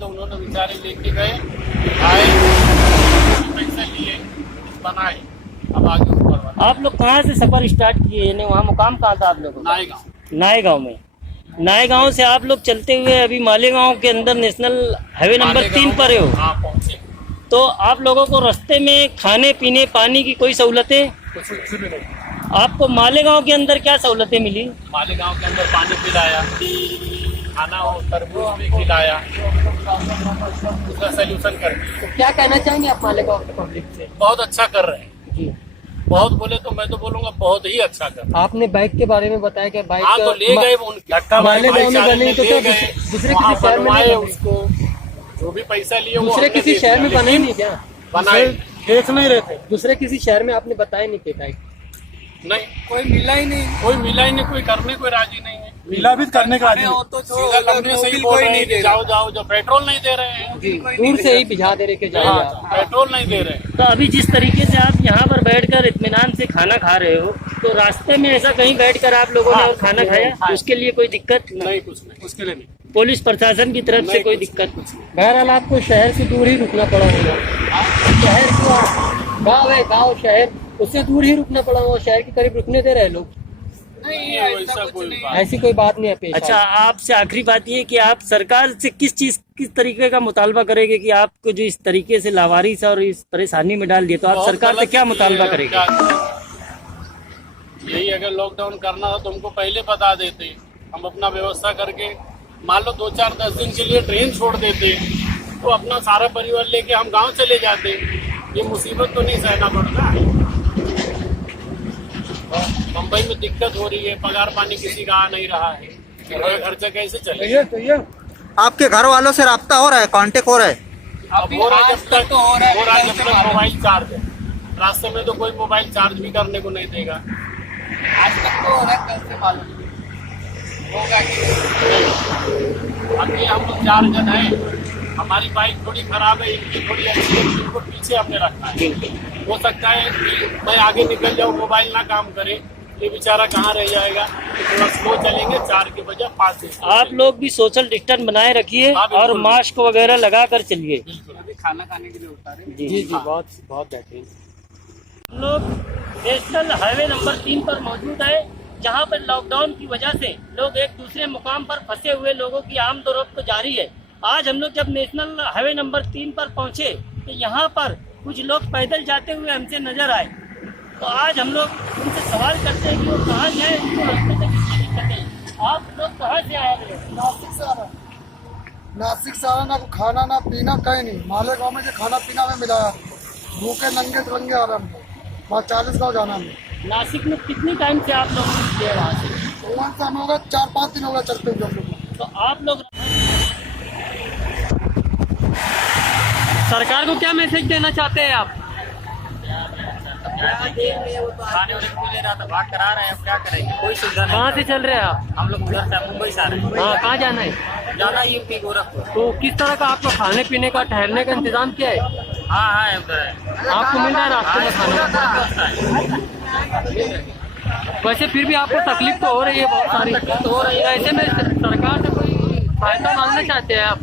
तो उन्होंने बेचारे लेके गए, आए, पैसे लिए, बनाए, अब आगे ऊपर बढ़े। आप लोग कहाँ से सफर स्टार्ट किए, यानी वहाँ मुकाम कहाँ था आप लोगों का? नायगांव। नायगांव में। नायगांव से आप लोग चलते हुए अभी मालेगांव के अंदर नेशनल हाईवे नंबर 3 पर हो। हाँ, पहुँचे। तो आप लोगों को रास्ते में खाने पीने पानी की कोई सहूलतें? कुछ भी नहीं। आपको मालेगांव के अंदर क्या सहूलतें मिली? मालेगांव के अंदर पानी पिलाया, खाना हो तरबूज भी खिलाया, उसका सोल्यूशन कर दिया। तो क्या कहना चाहेंगे आप मालेगांव के पब्लिक से? बहुत अच्छा कर रहे हैं जी। बहुत बोले तो मैं तो बोलूंगा बहुत ही अच्छा कर रहे हैं। आपने बाइक के बारे में बताया कि बाइक हाँ, तो ले गए धक्का मालेगांव में बनी तो क्या दूसरे किसी शहर में नहीं बनी? उसको जो भी पैसा लिए वो दूसरे हमने किसी दे शहर दिया, में बने ही नहीं क्या? बनाए देख नहीं रहे थे। दूसरे किसी शहर में आपने बताया नहीं कि बाइक नहीं, कोई मिला ही नहीं, कोई करने कोई राजी नहीं है। मिला भी करने का राजी नहीं। तो सीधा लंबे से ही बोल रहे हैं कि जाओ जो पेट्रोल नहीं दे रहे हैं। दूर से ही भिजा दे रहे के जाइए आप। पेट्रोल नहीं दे रहे हैं। तो अभी जिस तरीके से आप यहाँ पर बैठकर इत्मीनान से खाना खा रहे हो, तो रास्ते में ऐसा कहीं बैठकर आप लोगों ने और खाना खाया, उसके लिए कोई दिक्कत? नहीं, कुछ नहीं, उसके लिए नहीं। पुलिस प्रशासन की तरफ से नहीं, कोई कुछ दिक्कत? कुछ नहीं। बहरहाल आपको शहर से दूर ही रुकना पड़ा होगा। शहर क्यों? गाँव है, गाँव शहर उससे दूर ही रुकना पड़ा होगा। शहर के करीब रुकने दे रहे लोग? नहीं, ऐसा कोई बात ऐसी कोई बात नहीं है पेश। अच्छा, आपसे आखिरी बात ये कि आप सरकार से किस तरीके का मुतालबा करेंगे कि आपको जो इस तरीके से लावारिस और इस परेशानी में डाल दिया, तो आप बहुत सरकार से गलत क्या है, मुतालबा करेंगे? यही अगर लॉकडाउन करना हो तो हमको पहले बता देते, हम अपना व्यवस्था करके मान लो 2-4-10 दिन के लिए ट्रेन छोड़ देते तो अपना सारा परिवार लेके हम गांव चले जाते। ये मुसीबत तो नहीं सहना पड़ता। मुंबई में दिक्कत हो रही है, पगार पानी किसी का आ नहीं रहा है, खर्चा कैसे चले? आपके घर वालों से राब्ता हो रहा है, कांटेक्ट हो रहा है? अब हो रहा है जब तक मोबाइल चार्ज है। रास्ते में तो कोई मोबाइल चार्ज भी करने को नहीं देगा। आज तक तो हो रहा है, कल से मालूम होगा कि अभी हम लोग 4 जन हैं, हमारी बाइक थोड़ी खराब है, इनकी थोड़ी अच्छी है, इनको पीछे हमने रखा है। हो सकता है कि मैं आगे निकल जाऊँ, मोबाइल ना काम करे, ये बेचारा कहाँ रह जाएगा। तो थोड़ा स्लो चलेंगे, 4 के बजाय 5 से। आप लोग भी सोशल डिस्टेंस बनाए रखिए हाँ, बिल्कुल। और मास्क वगैरह लगा कर चलिए। बिल्कुल। खाना खाने के लिए उतारे। जी, बहुत बेहतरीन। हम लोग नेशनल हाईवे नंबर 3 पर मौजूद है, जहां पर लॉकडाउन की वजह से लोग एक दूसरे मुकाम पर फंसे हुए लोगों की आमदोरफ्त तो जारी है। आज हम लोग जब नेशनल हाईवे नंबर 3 पर पहुंचे तो यहाँ पर कुछ लोग पैदल जाते हुए हमसे नजर आए। तो आज हम लोग उनसे सवाल करते हैं कि वो कहाँ जाए, उनको रास्ते में कितनी दिक्कत है। आप लोग कहाँ से आए हैं? नासिक से आ रहा। नासिक से आ रहा, ना खाना ना पीना कहीं नहीं। मालेगांव में जो खाना पीना में मिला, भूखे नंगे तिरंगे आ रहे हैं। वहाँ 40 गाँव जाना है। नासिक में कितनी टाइम से आप लोग गए वहाँ से? वहाँ से हमें होगा 4-5 दिन होगा चलते हुए हम लोग। तो आप लोग सरकार को क्या मैसेज देना चाहते हैं आप? खाने वाले को ले रहा था, भाग करा रहे हैं, अब क्या करेंगे, कोई सुविधा नहीं। कहाँ से चल रहे हैं आप? हम लोग उधर से मुंबई से आ रहे हैं। हाँ, कहाँ जाना है? जाना यूपी गोरखपुर। तो किस तरह का आपको खाने पीने का ठहरने का इंतजाम किया है? हाँ उधर है। आपको मिल रहा है रास्ते में खाना? वैसे फिर भी आपको तकलीफ तो हो रही है बहुत सारी। तो ऐसे में सरकार से कोई फायदा मांगना चाहते हैं आप?